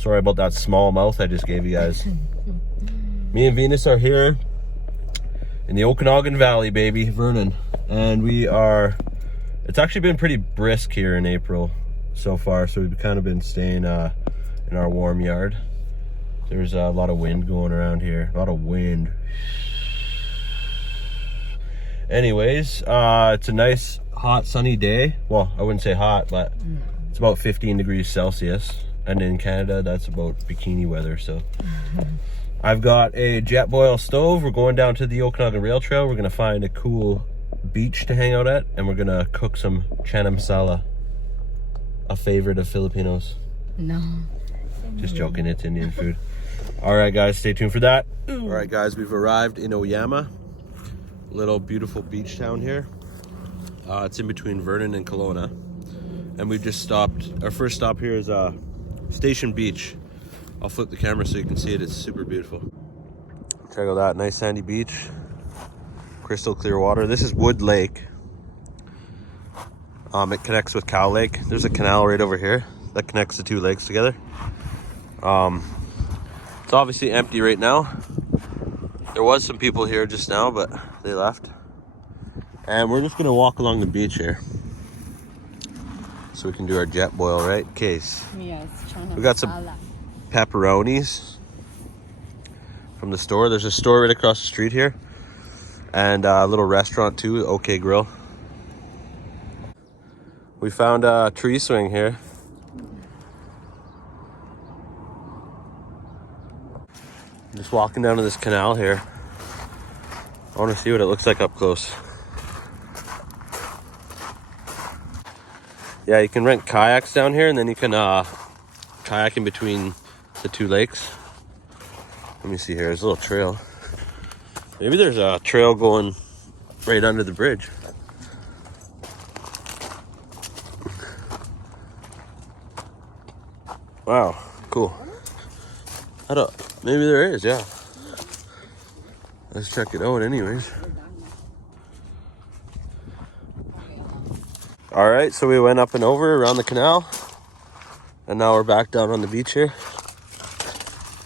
Sorry about that small mouth I just gave you guys. Me and Venus are here in the Okanagan Valley, baby, Vernon. And it's actually been pretty brisk here in April so far. So we've kind of been staying in our warm yard. There's a lot of wind going around here, a lot of wind. Anyways, it's a nice hot sunny day. Well, I wouldn't say hot, but it's about 15 degrees Celsius. And in Canada, that's about bikini weather, so. I've got a jet boil stove. We're going down to the Okanagan Rail Trail. We're gonna find a cool beach to hang out at, and we're gonna cook some Chana Masala, a favorite of Filipinos. No. Just joking, it's Indian food. All right, guys, stay tuned for that. All right, guys, we've arrived in Oyama, little beautiful beach town here. It's in between Vernon and Kelowna. And we've just stopped, our first stop here is Station Beach. I'll flip the camera so you can see it. It's super beautiful. Check out that nice sandy beach. Crystal clear water. This is Wood Lake. It connects with Cow Lake. There's a canal right over here that connects the two lakes together. It's obviously empty right now. There was some people here just now, but they left. And we're just gonna walk along the beach here, so we can do our jet boil, right? Case. Yes, Chana We got some Masala. pepperonis from the store. There's a store right across the street here, and a little restaurant too, OK Grill. We found a tree swing here. Just walking down to this canal here. I want to see what it looks like up close. Yeah, you can rent kayaks down here, and then you can kayak in between the two lakes. Let me see here. There's a little trail. Maybe there's a trail going right under the bridge. Wow, cool. Maybe there is, yeah. Let's check it out anyways. All right, so we went up and over around the canal, and now we're back down on the beach here.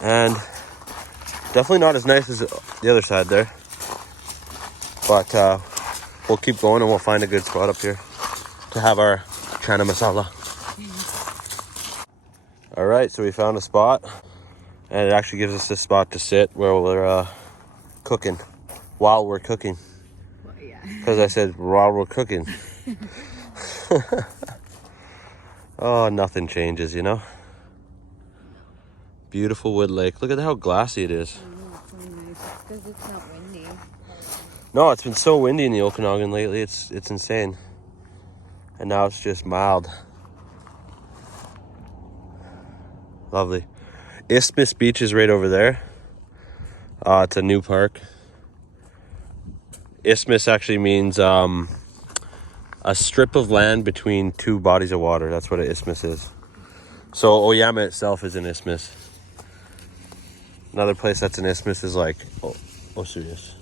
And definitely not as nice as the other side there, but we'll keep going and we'll find a good spot up here to have our Chana Masala. All right, so we found a spot, and it actually gives us a spot to sit where we're cooking, while we're cooking. Well, yeah. Because I said while we're cooking. Oh, nothing changes, you know. Beautiful Wood Lake. Look at how glassy it is. It's really nice. It's because it's not windy. No, it's been so windy in the Okanagan lately. It's insane. And now it's just mild. Lovely. Isthmus Beach is right over there. It's a new park. Isthmus actually means a strip of land between two bodies of water. That's what an isthmus is. So Oyama itself is an isthmus. Another place that's an isthmus is like Osirius.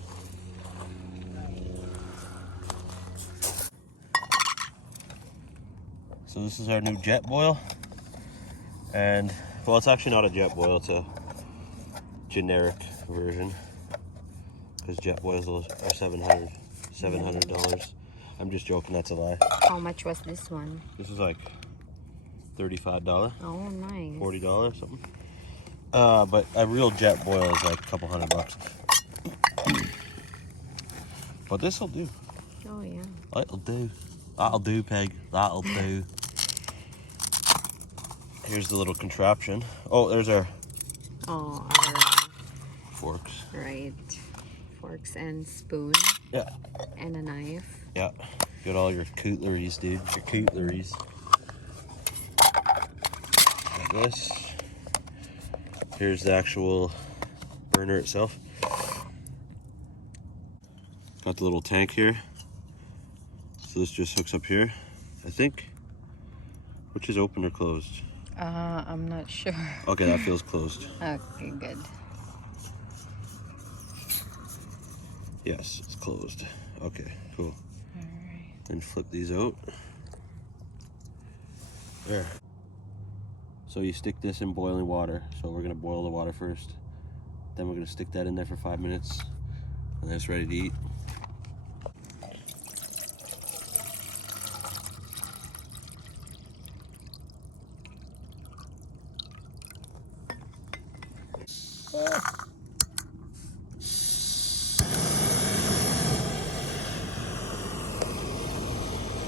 So this is our new jet boil. And, well, it's actually not a jet boil. It's a generic version. Because jet boils are $700. I'm just joking, that's a lie. How much was this one? This is like $35. Oh, nice. $40, something. But a real jet boil is like a couple $100. But this'll do. Oh, yeah. That'll do. That'll do, Peg. That'll do. Here's the little contraption. Oh, there's our forks. Right. Forks and spoon. Yeah. And a knife. Yeah. Got all your cutleries, dude. Your cutleries. this. Here's the actual burner itself. Got the little tank here. So this just hooks up here, I think. Which is open or closed? I'm not sure. Okay, that feels closed. Okay, good. Yes, it's closed. Okay, cool. Alright. Then flip these out. There. So you stick this in boiling water. So we're gonna boil the water first. Then we're gonna stick that in there for 5 minutes. And then it's ready to eat.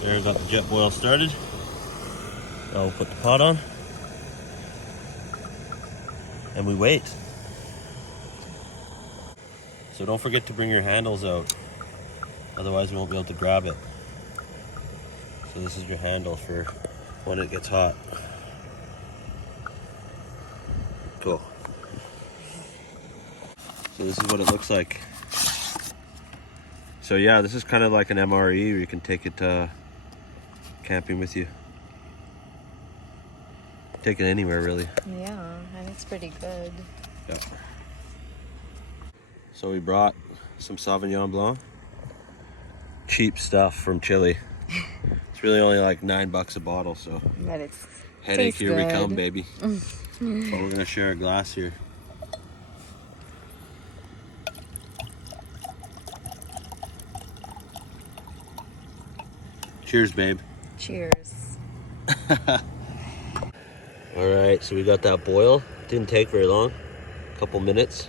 There, got the jet boil started. Now we'll put the pot on. And we wait. So don't forget to bring your handles out. Otherwise we won't be able to grab it. So this is your handle for when it gets hot. Cool. So this is what it looks like. So yeah, this is kind of like an MRE where you can take it camping with you. Take it anywhere really. Yeah, and it's pretty good. Yeah. So we brought some Sauvignon Blanc. Cheap stuff from Chile. It's really only like $9 a bottle, so But it's headache, here we good. come, baby. But we're gonna share a glass here. Cheers, babe. Cheers. All right, so we got that boil. Didn't take very long, a couple minutes.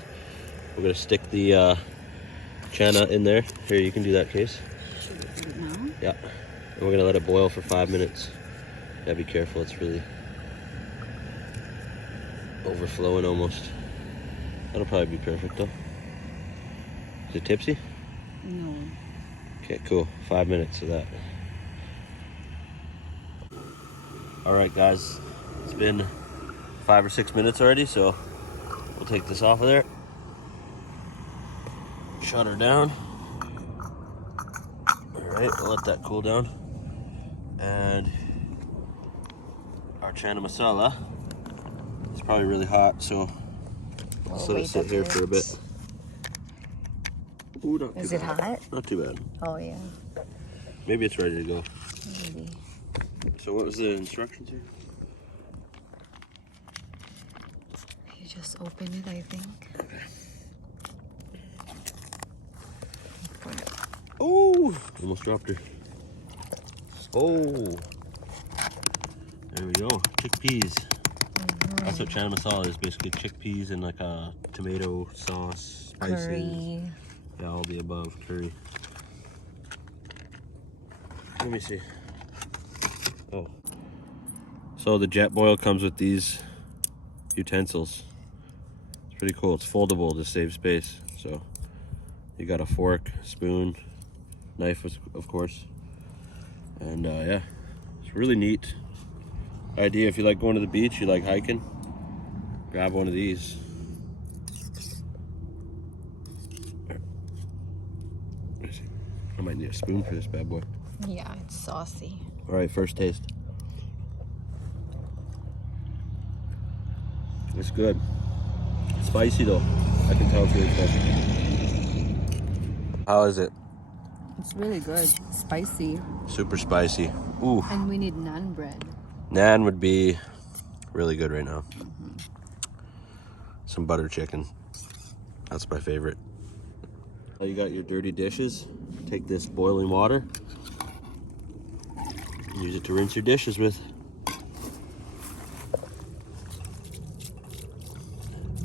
We're gonna stick the Chana in there. Here, you can do that, Case. No? Yeah. And we're gonna let it boil for 5 minutes. Yeah, be careful, it's really overflowing almost. That'll probably be perfect though. Is it tipsy? No. Okay, cool. 5 minutes of that. All right, guys. It's been 5 or 6 minutes already, so we'll take this off of there. Shut her down. All right, we'll let that cool down. And our Chana Masala is probably really hot, so We'll let's let it wait sit a here for a bit. bit. Ooh, not Is too it bad. hot? Not too bad. Oh, yeah. Maybe it's ready to go. Maybe. So what was the instructions here? You just open it, I think. Okay. Put it. Oh, almost dropped her. Oh, there we go. Chickpeas. That's what Chana Masala is, basically chickpeas and like a tomato sauce, spices. Curry. Yeah, all the above. Curry. Let me see. Oh. So the jet boil comes with these utensils. It's pretty cool. It's foldable to save space. So you got a fork, spoon, knife, of course. And yeah, it's really neat idea. If you like going to the beach, you like hiking, grab one of these. I might need a spoon for this bad boy. Yeah, it's saucy. All right, first taste. It's good. Spicy though. I can tell it's really spicy. How is it? It's really good. Spicy. Super spicy. Ooh. And we need naan bread. Naan would be really good right now. Some butter chicken. That's my favorite. Well, you got your dirty dishes. Take this boiling water. Use it to rinse your dishes with.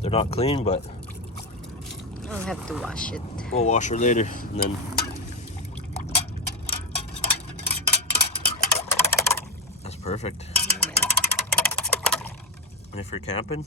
They're not clean, but I'll have to wash it. we'll wash her later. And then that's perfect. And if you're camping,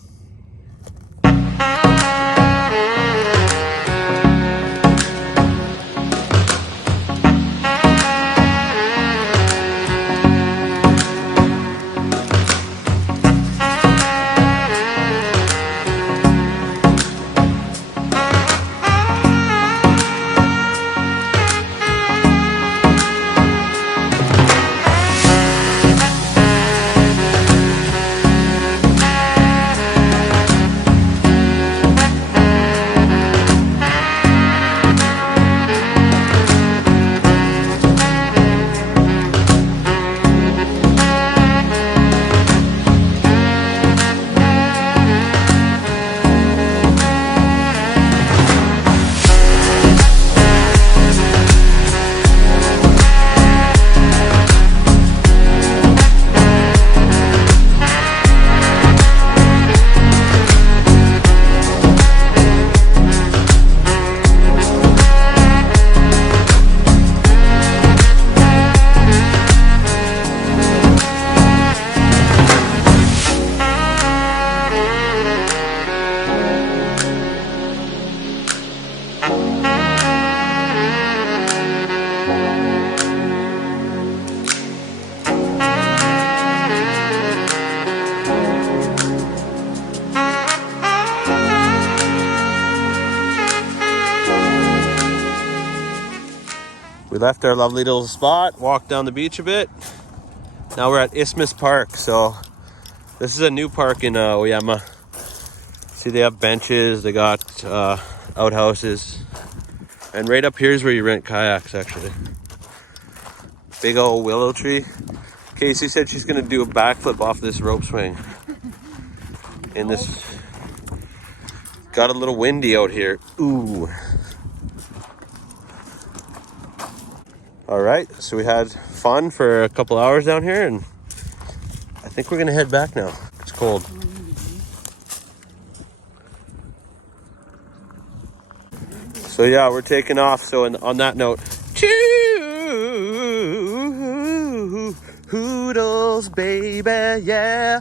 left our lovely little spot, walked down the beach a bit. Now we're at Isthmus Park. So this is a new park in Oyama. See, they have benches, they got outhouses. And right up here is where you rent kayaks, actually. Big old willow tree. Casey said she's gonna do a backflip off this rope swing. In this, got a little windy out here. Ooh. All right, so we had fun for a couple hours down here, and I think we're gonna head back now. It's cold. So yeah, we're taking off. So on that note, hoodles, baby, yeah.